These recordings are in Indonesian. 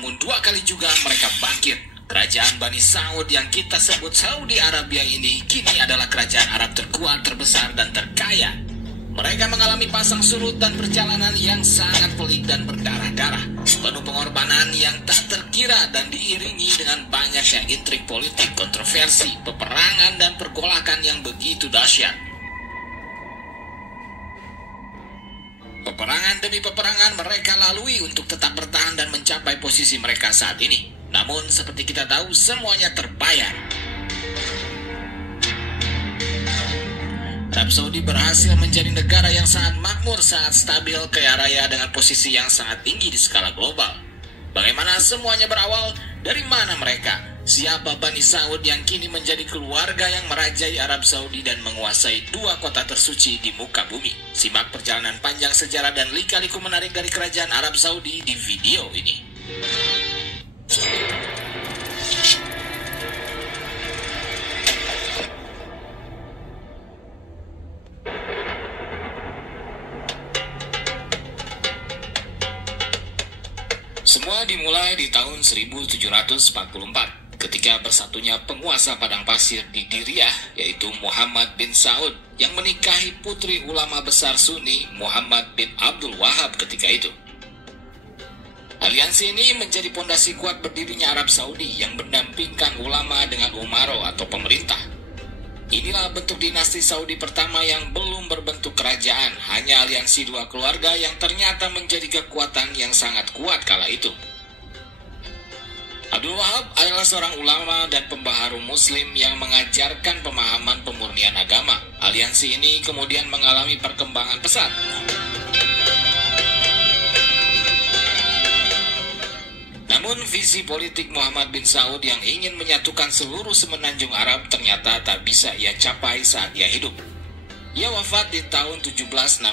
namun 2 kali juga mereka bangkit. Kerajaan Bani Saud yang kita sebut Saudi Arabia ini kini adalah kerajaan Arab terkuat, terbesar, dan terkaya. Mereka mengalami pasang surut dan perjalanan yang sangat pelik dan berdarah-darah, penuh pengorbanan yang tak terkira dan diiringi dengan banyaknya intrik politik, kontroversi, peperangan, dan pergolakan yang begitu dahsyat. Peperangan demi peperangan mereka lalui untuk tetap bertahan dan mencapai posisi mereka saat ini. Namun seperti kita tahu, semuanya terbayar. Arab Saudi berhasil menjadi negara yang sangat makmur, sangat stabil, kaya raya dengan posisi yang sangat tinggi di skala global. Bagaimana semuanya berawal? Dari mana mereka? Siapa Bani Saud yang kini menjadi keluarga yang merajai Arab Saudi dan menguasai 2 kota tersuci di muka bumi? Simak perjalanan panjang sejarah dan lika-liku menarik dari kerajaan Arab Saudi di video ini. Semua dimulai di tahun 1744 ketika bersatunya penguasa padang pasir di Diriyah, yaitu Muhammad bin Saud, yang menikahi putri ulama besar Sunni Muhammad bin Abdul Wahab ketika itu. Aliansi ini menjadi pondasi kuat berdirinya Arab Saudi yang mendampingkan ulama dengan umaro atau pemerintah. Inilah bentuk dinasti Saudi pertama yang belum berbentuk kerajaan, hanya aliansi 2 keluarga yang ternyata menjadi kekuatan yang sangat kuat kala itu. Abdul Wahab adalah seorang ulama dan pembaharu muslim yang mengajarkan pemahaman pemurnian agama. Aliansi ini kemudian mengalami perkembangan pesat. Namun visi politik Muhammad bin Saud yang ingin menyatukan seluruh semenanjung Arab ternyata tak bisa ia capai saat ia hidup. Ia wafat di tahun 1765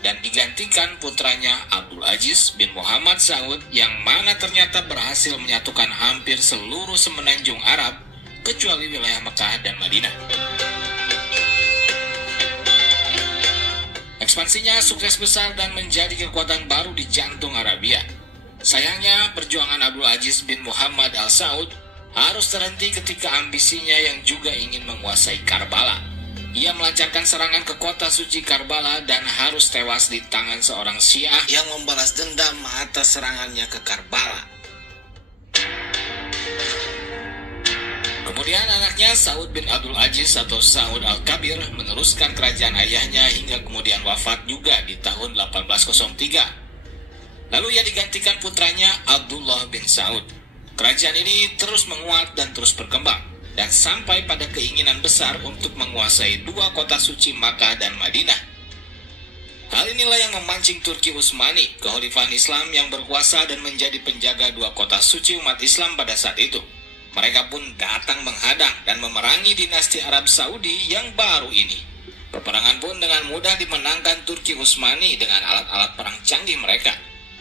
dan digantikan putranya Abdul Aziz bin Muhammad Saud yang mana ternyata berhasil menyatukan hampir seluruh semenanjung Arab kecuali wilayah Mekah dan Madinah. Ekspansinya sukses besar dan menjadi kekuatan baru di jantung Arabia. Sayangnya, perjuangan Abdul Aziz bin Muhammad al-Saud harus terhenti ketika ambisinya yang juga ingin menguasai Karbala. Ia melancarkan serangan ke kota suci Karbala dan harus tewas di tangan seorang Syiah yang membalas dendam atas serangannya ke Karbala. Kemudian anaknya Saud bin Abdul Aziz atau Saud al-Kabir meneruskan kerajaan ayahnya hingga kemudian wafat juga di tahun 1803. Lalu ia digantikan putranya Abdullah bin Saud. Kerajaan ini terus menguat dan terus berkembang, dan sampai pada keinginan besar untuk menguasai 2 kota suci Makkah dan Madinah. Hal inilah yang memancing Turki Utsmani, kekhalifahan Islam yang berkuasa dan menjadi penjaga 2 kota suci umat Islam pada saat itu. Mereka pun datang menghadang dan memerangi dinasti Arab Saudi yang baru ini. Peperangan pun dengan mudah dimenangkan Turki Utsmani dengan alat-alat perang canggih mereka.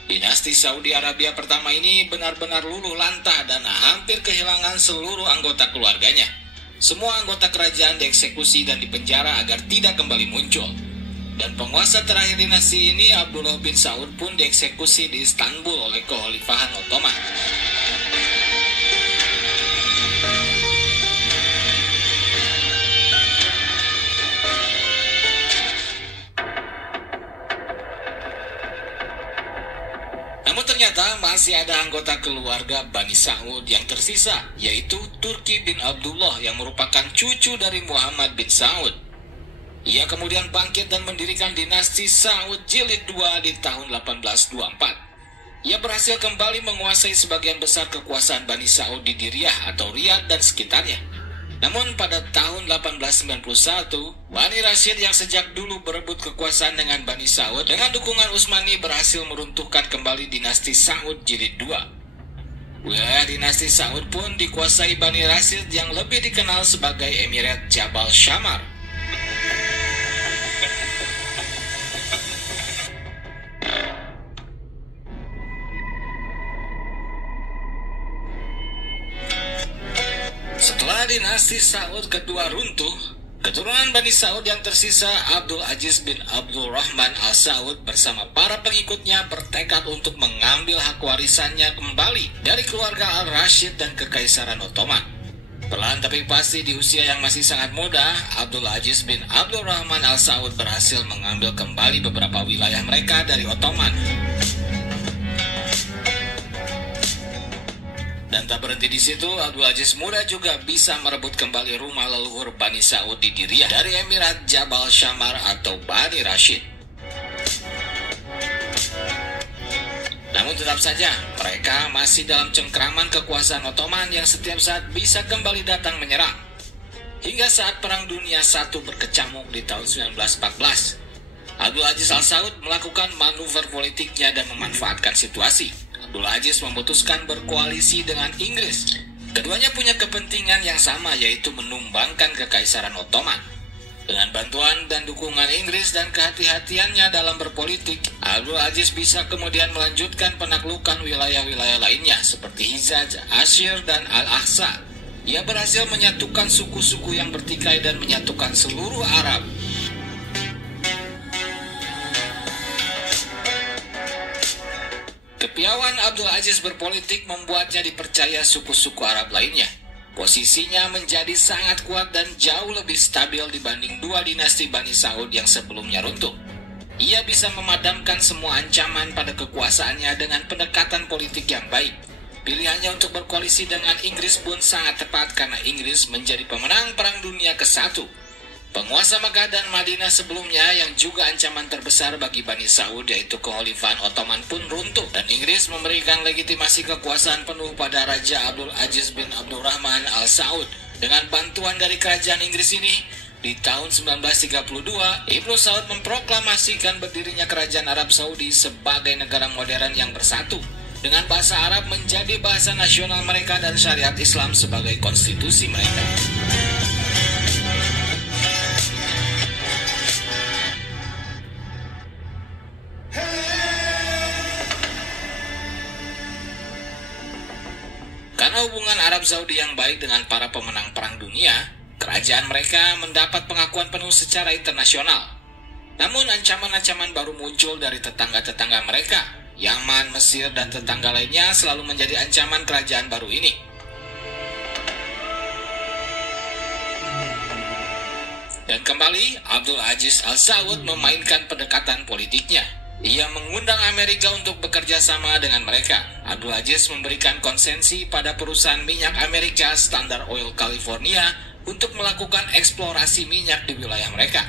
Dinasti Saudi Arabia pertama ini benar-benar luluh lantah dan hampir kehilangan seluruh anggota keluarganya. Semua anggota kerajaan dieksekusi dan dipenjara agar tidak kembali muncul. Dan penguasa terakhir dinasti ini, Abdullah bin Saud, pun dieksekusi di Istanbul oleh kekhalifahan Ottoman. Ternyata masih ada anggota keluarga Bani Saud yang tersisa, yaitu Turki bin Abdullah yang merupakan cucu dari Muhammad bin Saud. Ia kemudian bangkit dan mendirikan dinasti Saud Jilid II di tahun 1824. Ia berhasil kembali menguasai sebagian besar kekuasaan Bani Saud di Diriyah atau Riyadh dan sekitarnya. Namun pada tahun 1891, Bani Rashid yang sejak dulu berebut kekuasaan dengan Bani Saud dengan dukungan Utsmani berhasil meruntuhkan kembali dinasti Saud Jilid II. Wilayah dinasti Saud pun dikuasai Bani Rashid yang lebih dikenal sebagai Emirat Jabal Shammar. Setelah dinasti Saud kedua runtuh, Keturunan Bani Saud yang tersisa, Abdul Aziz bin Abdul Rahman Al Saud bersama para pengikutnya bertekad untuk mengambil hak warisannya kembali dari keluarga Al Rashid dan Kekaisaran Ottoman. Pelan tapi pasti di usia yang masih sangat muda, Abdul Aziz bin Abdul Rahman Al Saud berhasil mengambil kembali beberapa wilayah mereka dari Ottoman. Dan tak berhenti di situ, Abdul Aziz muda juga bisa merebut kembali rumah leluhur Bani Saud di Diriyah dari Emirat Jabal Shammar atau Bani Rashid. Namun tetap saja, mereka masih dalam cengkraman kekuasaan Ottoman yang setiap saat bisa kembali datang menyerang. Hingga saat Perang Dunia I berkecamuk di tahun 1914, Abdul Aziz Al Saud melakukan manuver politiknya dan memanfaatkan situasi. Abdul Aziz memutuskan berkoalisi dengan Inggris. Keduanya punya kepentingan yang sama, yaitu menumbangkan Kekaisaran Ottoman. Dengan bantuan dan dukungan Inggris dan kehati-hatiannya dalam berpolitik, Abdul Aziz bisa kemudian melanjutkan penaklukan wilayah-wilayah lainnya seperti Hijaz, Asyir, dan Al-Aqsa. Ia berhasil menyatukan suku-suku yang bertikai dan menyatukan seluruh Arab. Kepiawaian Abdul Aziz berpolitik membuatnya dipercaya suku-suku Arab lainnya. Posisinya menjadi sangat kuat dan jauh lebih stabil dibanding dua dinasti Bani Saud yang sebelumnya runtuh. Ia bisa memadamkan semua ancaman pada kekuasaannya dengan pendekatan politik yang baik. Pilihannya untuk berkoalisi dengan Inggris pun sangat tepat karena Inggris menjadi pemenang Perang Dunia ke-1. Penguasa Makkah dan Madinah sebelumnya yang juga ancaman terbesar bagi Bani Saud yaitu kekhalifahan Ottoman pun runtuh dan Inggris memberikan legitimasi kekuasaan penuh pada Raja Abdul Aziz bin Abdul Rahman Al Saud. Dengan bantuan dari kerajaan Inggris ini, di tahun 1932, Ibnu Saud memproklamasikan berdirinya kerajaan Arab Saudi sebagai negara modern yang bersatu, dengan bahasa Arab menjadi bahasa nasional mereka dan syariat Islam sebagai konstitusi mereka. Karena hubungan Arab Saudi yang baik dengan para pemenang Perang Dunia, kerajaan mereka mendapat pengakuan penuh secara internasional. Namun ancaman-ancaman baru muncul dari tetangga-tetangga mereka. Yaman, Mesir, dan tetangga lainnya selalu menjadi ancaman kerajaan baru ini. Dan kembali, Abdul Aziz Al Saud memainkan pendekatan politiknya. Ia mengundang Amerika untuk bekerja sama dengan mereka. Abdul Aziz memberikan konsensi pada perusahaan minyak Amerika Standard Oil California untuk melakukan eksplorasi minyak di wilayah mereka.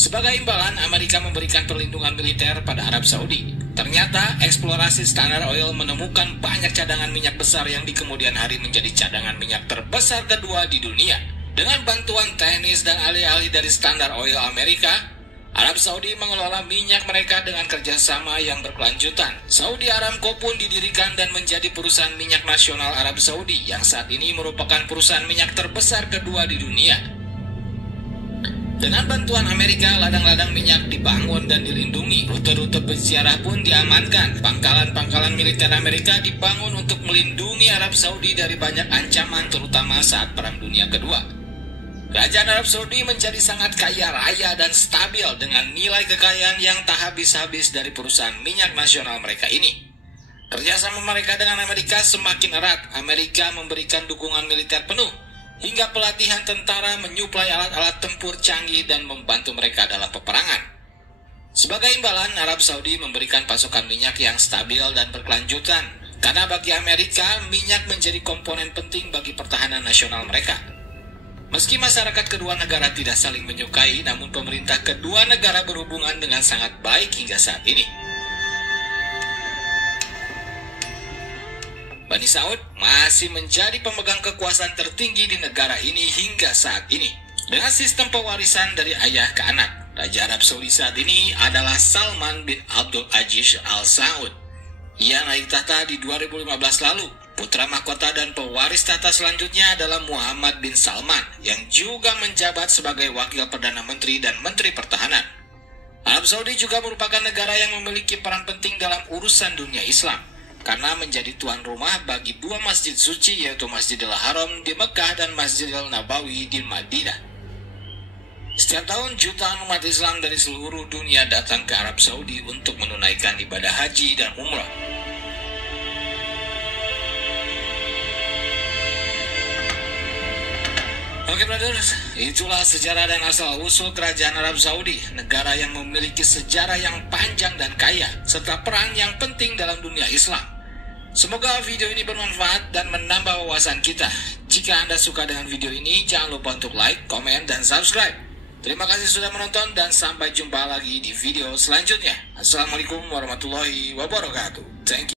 Sebagai imbalan, Amerika memberikan perlindungan militer pada Arab Saudi. Ternyata, eksplorasi Standard Oil menemukan banyak cadangan minyak besar yang di kemudian hari menjadi cadangan minyak terbesar kedua di dunia. Dengan bantuan teknis dan ahli-ahli dari Standard Oil Amerika, Arab Saudi mengelola minyak mereka dengan kerjasama yang berkelanjutan. Saudi Aramco pun didirikan dan menjadi perusahaan minyak nasional Arab Saudi yang saat ini merupakan perusahaan minyak terbesar kedua di dunia. Dengan bantuan Amerika, ladang-ladang minyak dibangun dan dilindungi. Rute-rute berziarah pun diamankan. Pangkalan-pangkalan militer Amerika dibangun untuk melindungi Arab Saudi dari banyak ancaman terutama saat Perang Dunia Kedua. Kerajaan Arab Saudi menjadi sangat kaya raya dan stabil dengan nilai kekayaan yang tak habis-habis dari perusahaan minyak nasional mereka ini. Kerjasama mereka dengan Amerika semakin erat. Amerika memberikan dukungan militer penuh, hingga pelatihan tentara, menyuplai alat-alat tempur canggih dan membantu mereka dalam peperangan. Sebagai imbalan, Arab Saudi memberikan pasokan minyak yang stabil dan berkelanjutan, karena bagi Amerika, minyak menjadi komponen penting bagi pertahanan nasional mereka. Meski masyarakat kedua negara tidak saling menyukai, namun pemerintah kedua negara berhubungan dengan sangat baik hingga saat ini. Bani Saud masih menjadi pemegang kekuasaan tertinggi di negara ini hingga saat ini. Dengan sistem pewarisan dari ayah ke anak, Raja Arab Saudi saat ini adalah Salman bin Abdul Aziz Al Saud. Ia naik tahta di 2015 lalu. Putra mahkota dan pewaris tahta selanjutnya adalah Muhammad bin Salman, yang juga menjabat sebagai Wakil Perdana Menteri dan Menteri Pertahanan. Arab Saudi juga merupakan negara yang memiliki peran penting dalam urusan dunia Islam, karena menjadi tuan rumah bagi dua masjid suci, yaitu Masjidil Haram di Mekah dan Masjidil Nabawi di Madinah. Setiap tahun jutaan umat Islam dari seluruh dunia datang ke Arab Saudi untuk menunaikan ibadah haji dan umrah. Oke brothers, itulah sejarah dan asal-usul kerajaan Arab Saudi, negara yang memiliki sejarah yang panjang dan kaya, serta peran yang penting dalam dunia Islam. Semoga video ini bermanfaat dan menambah wawasan kita. Jika Anda suka dengan video ini, jangan lupa untuk like, komen, dan subscribe. Terima kasih sudah menonton dan sampai jumpa lagi di video selanjutnya. Assalamualaikum warahmatullahi wabarakatuh. Thank you.